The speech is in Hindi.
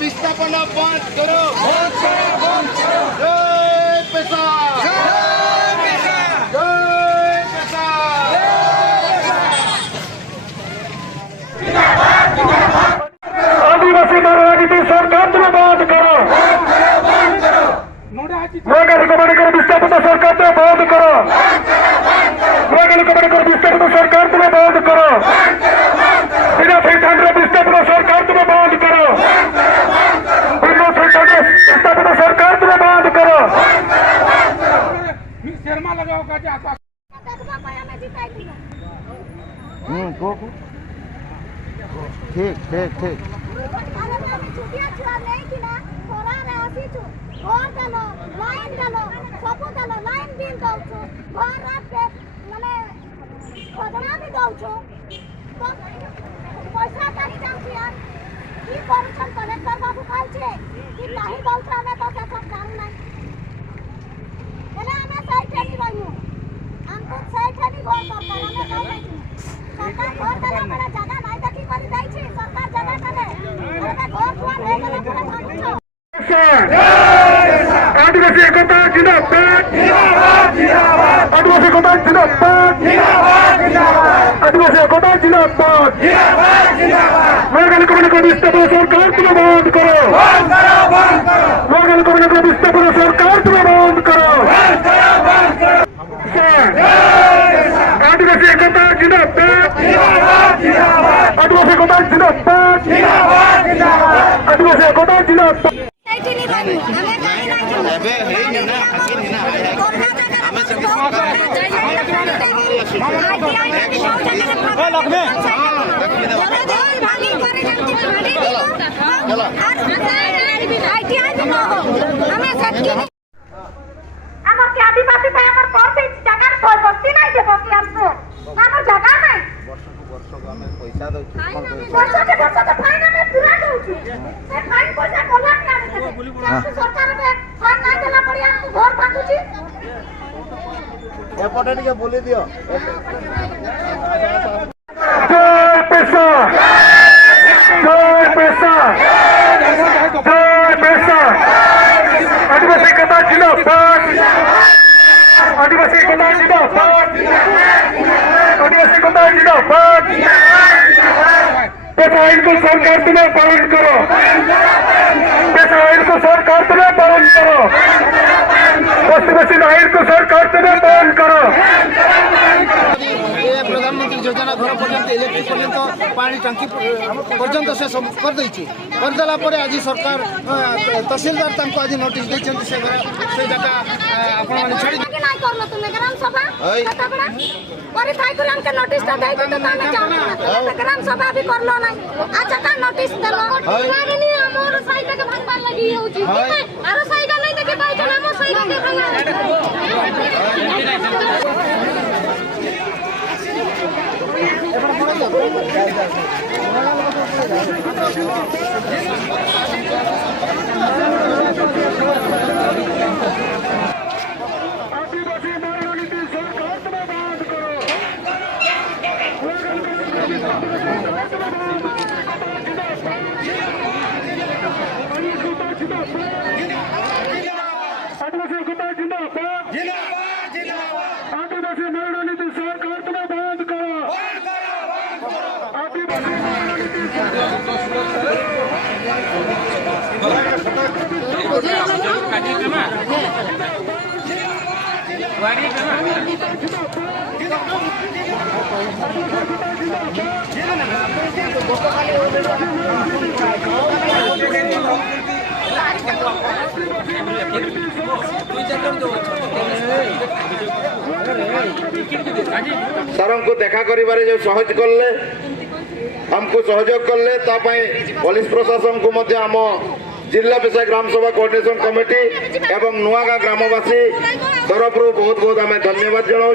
विस्थापन बंद करो। जय पेशा, जय पेशा। आदिवासी मारवाड़ी सरकार तुम्हें बंद करो। विस्थापित सरकार तुम्हें बंद करो। विस्थापित सरकार तुम्हें बंद करो। विस्थापित सरकार तुम्हें बंद करो। विस्थापित सरकार तुम्हें बंद करो। शर्मा लगाओ का ठीक ठीक ठीक पैसा काढ़ी जाऊँ यार की करूछन कलेक्टर बाबू कहल छे कि काहे दउछ हमें तो के सब काम नहीं एला हमें सही ठेनी रहनु हमको सही ठेनी घर सरकार हमें कह नहीं सरकार घर देला बड़ा जगह नहीं देखी करी दै छी सरकार जगह करे अरे घर दुआर है गेला पूरा भागुछो। आदिवासी एकता जिंदाबाद, आदिवासी एकता जिंदाबाद, आदिवासी एकता जिंदाबाद। विस्थापित सरकार तुम्हें बंद करो। विस्थापित सरकार तुम्हें बंद करो। आदिवासी एकता जिंदाबाद, आदिवासी एकता जिंदाबाद, आदिवासी एकता जिंदाबाद। आदिवासी पैसा दो एपटे टिके बोली दियो। जय पेशा, जय पेशा, जय पेशा। आदिवासी एकता जिंदाबाद, आदिवासी एकता जिंदाबाद, आदिवासी एकता जिंदाबाद। पेशा आइन को सरकार तुम्हें पालन करो। पेशा आइन को सरकार तुम्हें पालन करो। आदिवासी आइन को सरकार तुम्हें पालन करो। प्रधानमंत्री योजना घर पर्यंत इलेक्ट्रिक पर्यंत पानी टांकी पर्यंत से सब कर देछि करदेला परे आज सरकार तहसीलदार तंको आज नोटिस देछन से जगह आपण माने छाड़ी नहीं करलो तुमे ग्राम सभा कता बड़ा परे थाई कर हमके नोटिस ता दे तो ताने जाओ ग्राम सभा भी करलो नहीं अच्छा का नोटिस देलो माने हमर साइड के भंगबार लगी होची आरो साइड नहीं देखे पाइ जना हमर साइड के भंगबार सारंग को देखा करिबारे जो सहज करले हमको सहयोग करले पुलिस प्रशासन को मध्य आम जिला पेशा ग्राम सभा कोऑर्डिनेशन कमिटी एवं नुआगाँ ग्रामवासी तरफ बहुत बहुत आम धन्यवाद जनाऊँ।